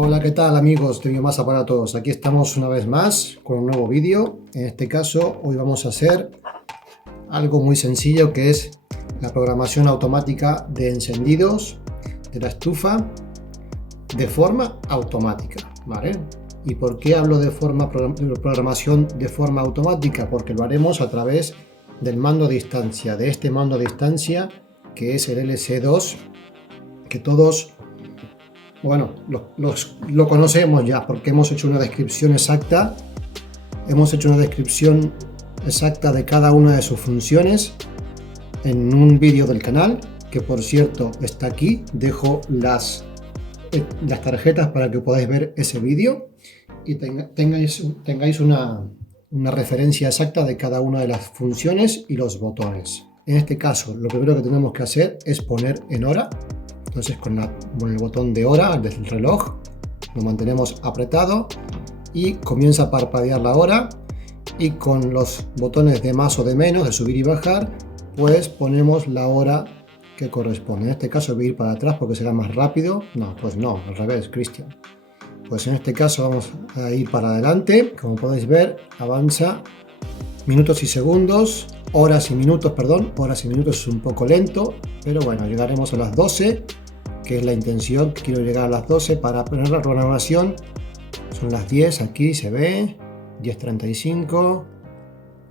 Hola, ¿qué tal amigos de Biomasa para Todos? Aquí estamos una vez más con un nuevo vídeo. En este caso, hoy vamos a hacer algo muy sencillo que es la programación automática de encendidos de la estufa de forma automática, ¿vale? ¿Y por qué hablo de programación de forma automática? Porque lo haremos a través del mando a distancia, de este mando a distancia que es el LC2, que todos lo conocemos ya porque hemos hecho una descripción exacta. Hemos hecho una descripción exacta de cada una de sus funciones en un vídeo del canal, que por cierto está aquí. Dejo las tarjetas para que podáis ver ese vídeo y tengáis una referencia exacta de cada una de las funciones y los botones. En este caso, lo primero que tenemos que hacer es poner en hora. Entonces con el botón de hora del reloj lo mantenemos apretado y comienza a parpadear la hora, y con los botones de más o de menos, de subir y bajar, pues ponemos la hora que corresponde. En este caso voy a ir para atrás porque será más rápido. No, pues no, al revés, Cristian. Pues en este caso vamos a ir para adelante. Como podéis ver, avanza minutos y segundos, horas y minutos, perdón. Horas y minutos es un poco lento, pero bueno, llegaremos a las 12, que es la intención. Quiero llegar a las 12 para poner la programación. Son las 10, aquí se ve, 10:35,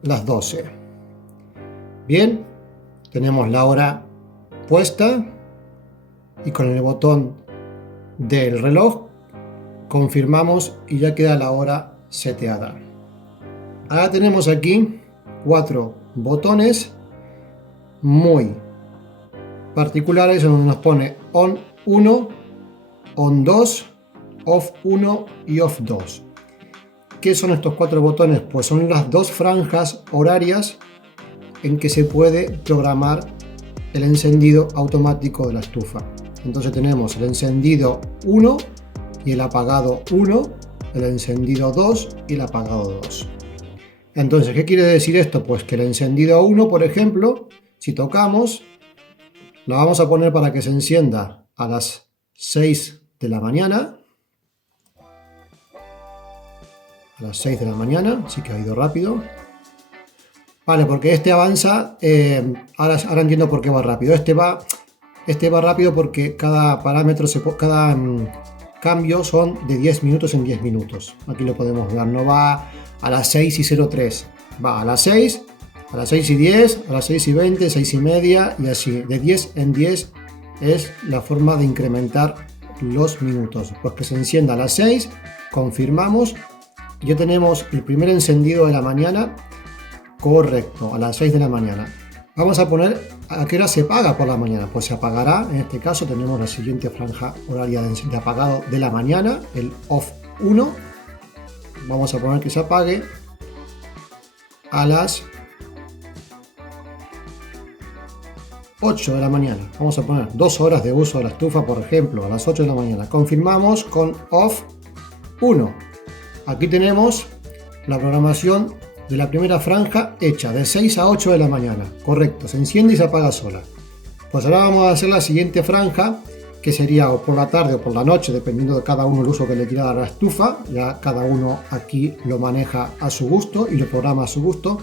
las 12. Bien, tenemos la hora puesta y con el botón del reloj confirmamos y ya queda la hora seteada. Ahora tenemos aquí 4 botones muy particulares donde nos pone on 1, on 2, off 1 y off 2. ¿Qué son estos 4 botones? Pues son las 2 franjas horarias en que se puede programar el encendido automático de la estufa. Entonces tenemos el encendido 1 y el apagado 1, el encendido 2 y el apagado 2. Entonces, ¿qué quiere decir esto? Pues que el encendido 1, por ejemplo, si tocamos, lo vamos a poner para que se encienda a las 6 de la mañana. A las 6 de la mañana, sí que ha ido rápido. Vale, porque este avanza, ahora entiendo por qué va rápido. Este va rápido porque cada parámetro, cada cambio son de 10 minutos en 10 minutos. Aquí lo podemos ver, no va a las 6 y 03, va a las 6, a las 6 y 10, a las 6 y 20, 6 y media y así. De 10 en 10 es la forma de incrementar los minutos. Pues que se encienda a las 6, confirmamos. Ya tenemos el primer encendido de la mañana correcto, a las 6 de la mañana. Vamos a poner a qué hora se apaga por la mañana. Pues se apagará, en este caso tenemos la siguiente franja horaria de apagado de la mañana, el off 1. Vamos a poner que se apague a las 8 de la mañana. Vamos a poner 2 horas de uso de la estufa, por ejemplo, a las 8 de la mañana. Confirmamos con off 1. Aquí tenemos la programación de la primera franja hecha de 6 a 8 de la mañana. Correcto, se enciende y se apaga sola. Pues ahora vamos a hacer la siguiente franja, que sería o por la tarde o por la noche, dependiendo de cada uno el uso que le quiera dar a la estufa. Ya cada uno aquí lo maneja a su gusto y lo programa a su gusto.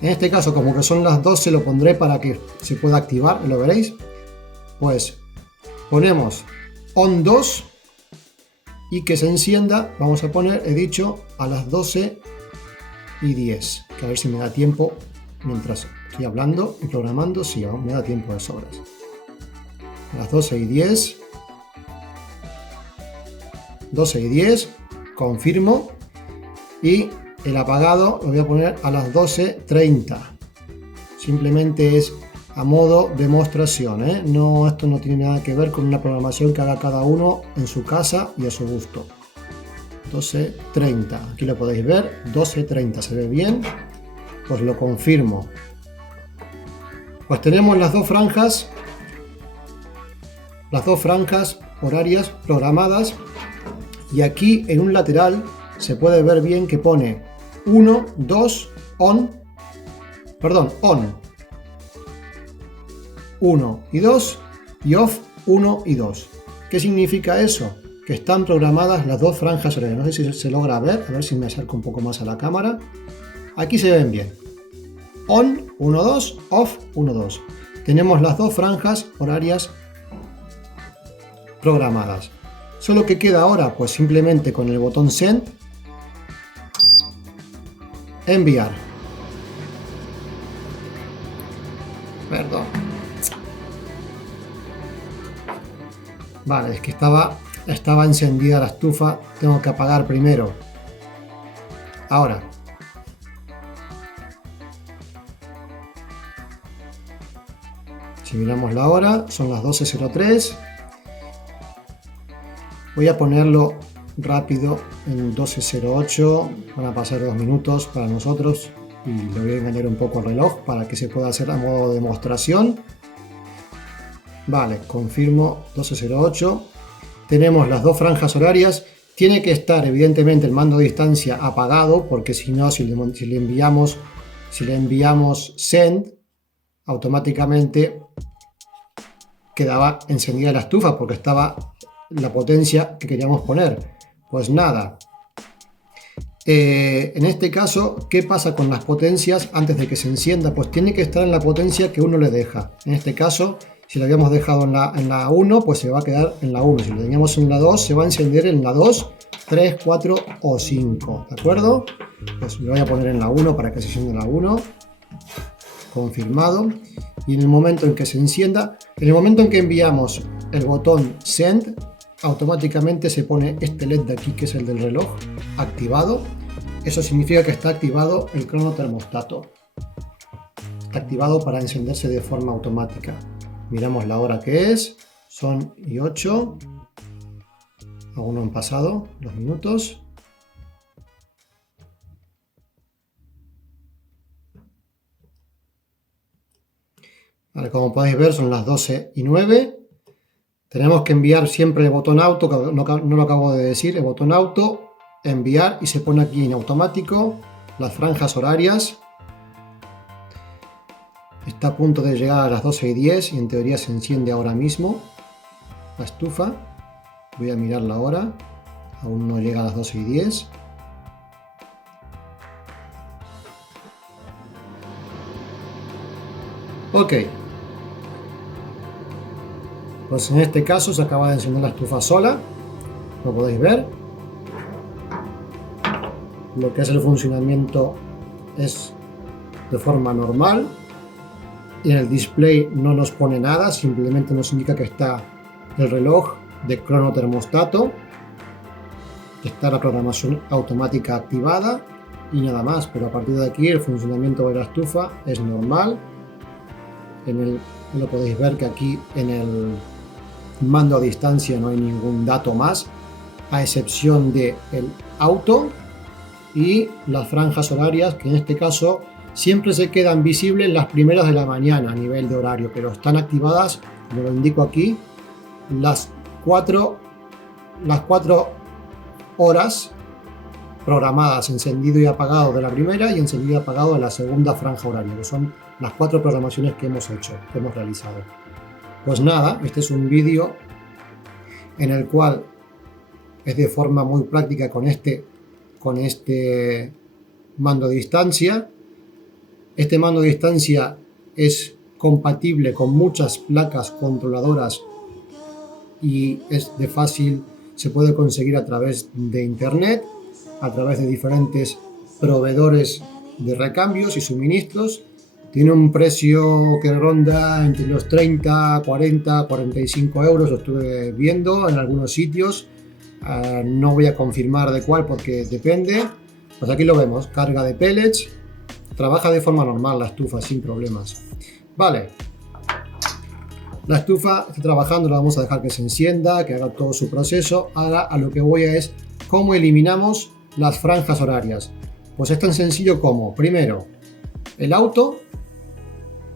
En este caso, como que son las 12, lo pondré para que se pueda activar, lo veréis. Pues ponemos on 2 y que se encienda, vamos a poner, he dicho, a las 12 y 10, que a ver si me da tiempo mientras estoy hablando y programando. Sí, aún me da tiempo de sobras. A las 12 y 10, 12 y 10, confirmo, y el apagado lo voy a poner a las 12:30. Simplemente es a modo demostración, ¿eh? No, esto no tiene nada que ver con una programación que haga cada uno en su casa y a su gusto. 12:30, aquí lo podéis ver, 12:30, se ve bien, pues lo confirmo. Pues tenemos las dos franjas horarias programadas, y aquí en un lateral se puede ver bien que pone 1, 2, on, 1 y 2 y off 1 y 2. ¿Qué significa eso? que están programadas las dos franjas horarias. No sé si se logra ver, a ver si me acerco un poco más a la cámara. Aquí se ven bien. On 1-2, off 1-2. Tenemos las dos franjas horarias programadas. Solo que queda ahora, pues simplemente con el botón Send, enviar. Perdón. Vale, es que estaba encendida la estufa. Tengo que apagar primero. Ahora. Si miramos la hora, son las 12:03. Voy a ponerlo rápido en 12:08. Van a pasar 2 minutos para nosotros. Y le voy a engañar un poco al reloj para que se pueda hacer a modo de demostración. Vale, confirmo 12:08. Tenemos las dos franjas horarias. Tiene que estar evidentemente el mando a distancia apagado, porque si no, si le enviamos Send, automáticamente quedaba encendida la estufa porque estaba la potencia que queríamos poner. Pues nada. En este caso, ¿qué pasa con las potencias antes de que se encienda? Pues tiene que estar en la potencia que uno le deja. En este caso, si lo habíamos dejado en la 1, pues se va a quedar en la 1. Si lo teníamos en la 2, se va a encender en la 2, 3, 4 o 5. ¿De acuerdo? Pues lo voy a poner en la 1 para que se encienda la 1. Confirmado. Y en el momento en que se encienda, en el momento en que enviamos el botón Send, automáticamente se pone este LED de aquí, que es el del reloj, activado. Eso significa que está activado el cronotermostato. Está activado para encenderse de forma automática. Miramos la hora que es, son y 8. Aún no han pasado 2 minutos. Vale, como podéis ver, son las 12:09. Tenemos que enviar siempre el botón auto, que no lo acabo de decir, el botón auto, enviar, y se pone aquí en automático las franjas horarias. Está a punto de llegar a las 12:10 y en teoría se enciende ahora mismo la estufa. Voy a mirar la hora, aún no llega a las 12:10. Ok. Pues en este caso se acaba de encender la estufa sola, lo podéis ver. Lo que es el funcionamiento es de forma normal. Y en el display no nos pone nada, simplemente nos indica que está el reloj de cronotermostato, que está la programación automática activada y nada más. Pero a partir de aquí el funcionamiento de la estufa es normal. Lo podéis ver que aquí en el mando a distancia no hay ningún dato más, a excepción de el auto y las franjas horarias, que en este caso siempre se quedan visibles las primeras de la mañana a nivel de horario, pero están activadas, como lo indico aquí, las 4 horas programadas, encendido y apagado de la primera y encendido y apagado de la segunda franja horaria, que son las 4 programaciones que hemos hecho, que hemos realizado. Pues nada, este es un vídeo en el cual es de forma muy práctica con este mando a distancia. Este mando a distancia es compatible con muchas placas controladoras y se puede conseguir a través de internet, a través de diferentes proveedores de recambios y suministros. Tiene un precio que ronda entre los 30, 40, 45 euros, lo estuve viendo en algunos sitios. No voy a confirmar de cuál porque depende. Pues aquí lo vemos, carga de pellets. Trabaja de forma normal la estufa sin problemas. Vale. La estufa está trabajando, la vamos a dejar que se encienda, que haga todo su proceso. Ahora a lo que voy es cómo eliminamos las franjas horarias. Pues es tan sencillo como, primero, el auto.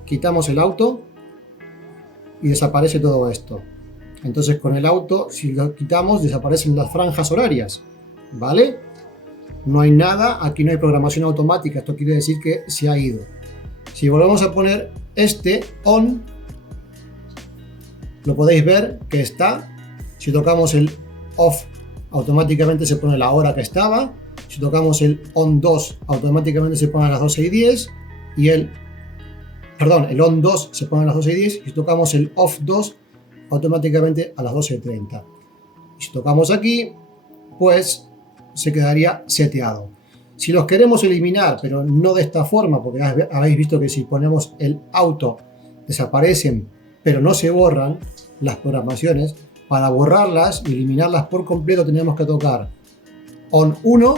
Quitamos el auto y desaparece todo esto. Entonces con el auto, si lo quitamos, desaparecen las franjas horarias, ¿vale? No hay nada, aquí no hay programación automática, esto quiere decir que se ha ido. Si volvemos a poner este on, lo podéis ver que está. Si tocamos el off, automáticamente se pone la hora que estaba. Si tocamos el on 2, automáticamente se pone a las 12:10 y el on 2 se pone a las 12:10 y si tocamos el off 2, automáticamente a las 12:30. Y si tocamos aquí, pues se quedaría seteado. Si los queremos eliminar, pero no de esta forma, porque habéis visto que si ponemos el auto desaparecen, pero no se borran las programaciones. Para borrarlas y eliminarlas por completo tenemos que tocar on 1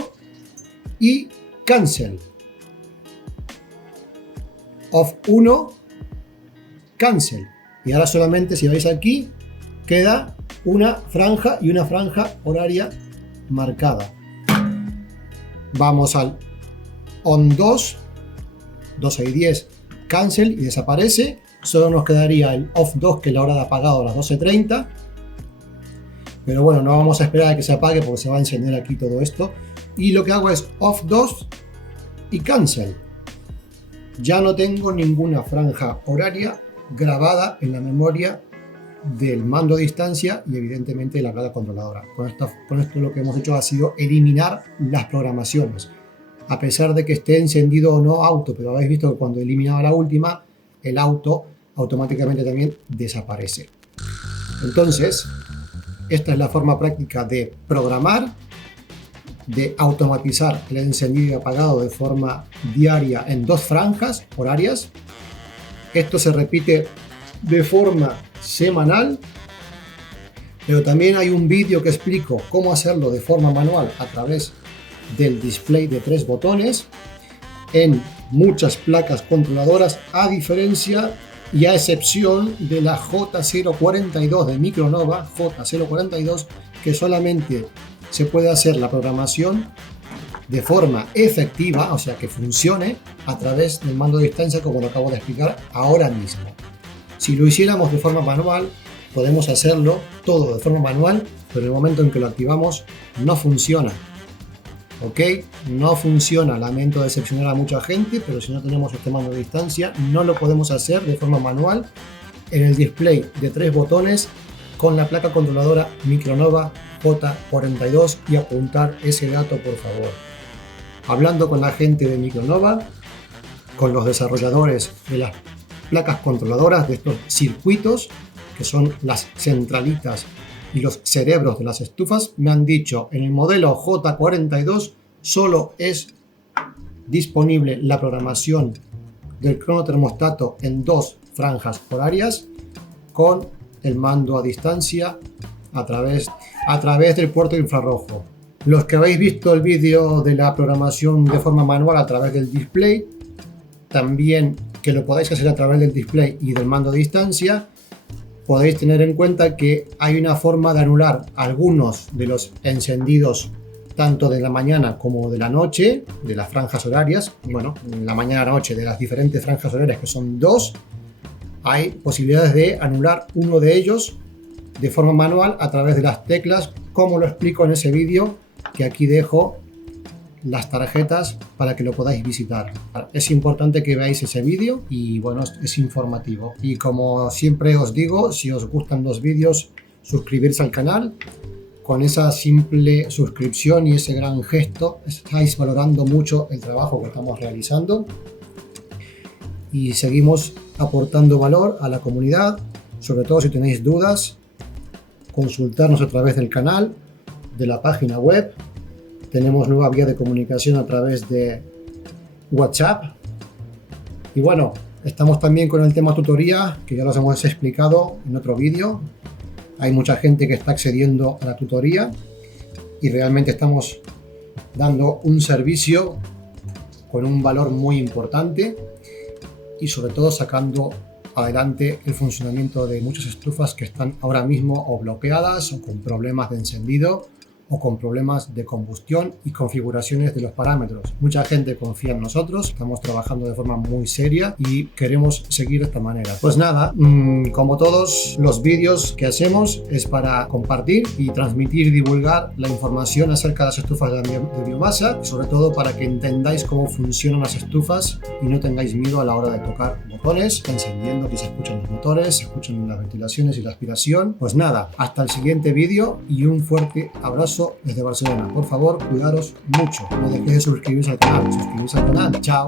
y cancel. Off 1, cancel. Y ahora solamente, si veis aquí, queda una franja y una franja horaria marcada. Vamos al on 2, 12:10, cancel y desaparece. Solo nos quedaría el off 2, que es la hora de apagado a las 12:30. Pero bueno, no vamos a esperar a que se apague porque se va a encender aquí todo esto. Y lo que hago es off 2 y cancel. Ya no tengo ninguna franja horaria grabada en la memoria del mando a distancia y evidentemente de la placa controladora. Con esto lo que hemos hecho ha sido eliminar las programaciones. A pesar de que esté encendido o no auto, pero habéis visto que cuando eliminaba la última, el auto automáticamente también desaparece. Entonces, esta es la forma práctica de programar, de automatizar el encendido y apagado de forma diaria en 2 franjas horarias. Esto se repite de forma semanal, pero también hay un vídeo que explico cómo hacerlo de forma manual a través del display de 3 botones en muchas placas controladoras, a diferencia y a excepción de la J042 de Micronova, J042, que solamente se puede hacer la programación de forma efectiva, o sea que funcione a través del mando a distancia, como lo acabo de explicar ahora mismo. Si lo hiciéramos de forma manual, podemos hacerlo todo de forma manual, pero en el momento en que lo activamos no funciona. ¿Ok? No funciona, lamento decepcionar a mucha gente, pero si no tenemos este mando de distancia no lo podemos hacer de forma manual en el display de 3 botones con la placa controladora Micronova J42 y apuntar ese dato, por favor. Hablando con la gente de Micronova, con los desarrolladores de las placas controladoras de estos circuitos, que son las centralitas y los cerebros de las estufas, me han dicho en el modelo J42 solo es disponible la programación del cronotermostato en 2 franjas horarias con el mando a distancia a través del puerto infrarrojo. Los que habéis visto el vídeo de la programación de forma manual a través del display, también que lo podáis hacer a través del display y del mando a distancia, podéis tener en cuenta que hay una forma de anular algunos de los encendidos tanto de la mañana como de la noche, de las franjas horarias. Bueno, en la mañana-noche de las diferentes franjas horarias, que son 2, hay posibilidades de anular uno de ellos de forma manual a través de las teclas, como lo explico en ese vídeo, que aquí dejo las tarjetas para que lo podáis visitar. Es importante que veáis ese vídeo y bueno, es informativo. Y como siempre os digo, si os gustan los vídeos, suscribirse al canal. Con esa simple suscripción y ese gran gesto estáis valorando mucho el trabajo que estamos realizando y seguimos aportando valor a la comunidad. Sobre todo si tenéis dudas, consultarnos a través del canal, de la página web. Tenemos nueva vía de comunicación a través de WhatsApp. Y bueno, estamos también con el tema tutoría, que ya los hemos explicado en otro vídeo. Hay mucha gente que está accediendo a la tutoría y realmente estamos dando un servicio con un valor muy importante y sobre todo sacando adelante el funcionamiento de muchas estufas que están ahora mismo o bloqueadas o con problemas de encendido o con problemas de combustión y configuraciones de los parámetros. Mucha gente confía en nosotros, estamos trabajando de forma muy seria y queremos seguir de esta manera. Pues nada, como todos los vídeos que hacemos es para compartir y transmitir y divulgar la información acerca de las estufas de biomasa, sobre todo para que entendáis cómo funcionan las estufas y no tengáis miedo a la hora de tocar botones. Está encendiendo, que se escuchan los motores, se escuchan las ventilaciones y la aspiración. Pues nada, hasta el siguiente vídeo y un fuerte abrazo desde Barcelona. Por favor, cuidaros mucho. No dejéis de suscribiros al canal. Chao.